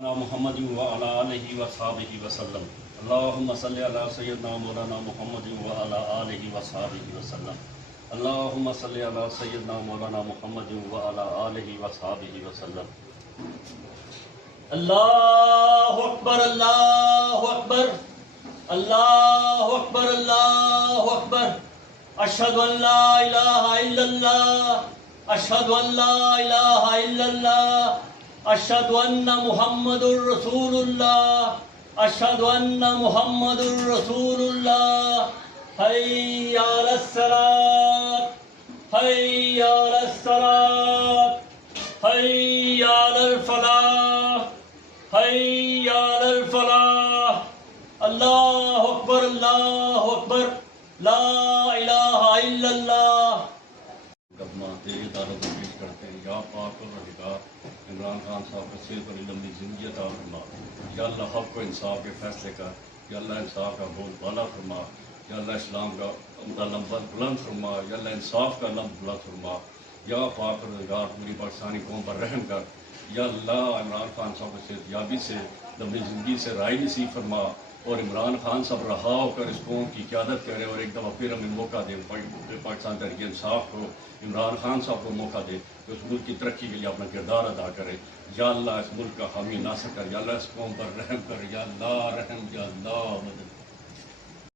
محمد وعلى آلہ وصحبہ وسلم اللہم صلی علی سیدنا مولانا محمد وعلى آلہ وصحبہ وسلم اللہم صلی علی سیدنا مولانا محمد وعلى آلہ وصحبہ وسلم اللہ اکبر اللہ اکبر اللہ اکبر اللہ اکبر اشہد ان لا الہ الا اللہ اشہد ان لا الہ الا اللہ اشہد ان محمد الرسول اللہ اشہد ان محمد الرسول اللہ حی علی الصلاۃ حی علی الصلاۃ حی علی الفلاح حی علی الفلاح اللہ اکبر لا الہ الا اللہ۔ قدمہ تیرے داروں کو پیش کرتے ہیں یا پاک الرحمٰن عمران خان صاحب کو صحت اور لمبی زندگی عطا فرما، یا اللہ حق و انصاف کے فیصلے کر، یا اللہ انصاف کا بول بالا فرما، یا اللہ اسلام کا لمب بلند فرما، یا اللہ انصاف کا لمب بلند فرما، یا پاک الرحمٰن پوری پاکستانی قوم پر رحم کر، یا اللہ عمران خان صاحب کو صحت یابی سے لمبی زندگی سے رائے نصیب فرما، اور عمران خان صاحب رہا ہو کر اس قوم کی قیادت کرے، اور ایک دفعہ پھر ہمیں موقع دے پاکستان تحریک انصاف کو، عمران خان صاحب کو موقع دے کہ اس ملک کی ترقی کے لیے اپنا کردار ادا کرے۔ یا اللہ اس ملک کا حامی ناصر کر، یا اللہ اس قوم پر رحم کر، یا اللہ رحم، یا اللہ مدد۔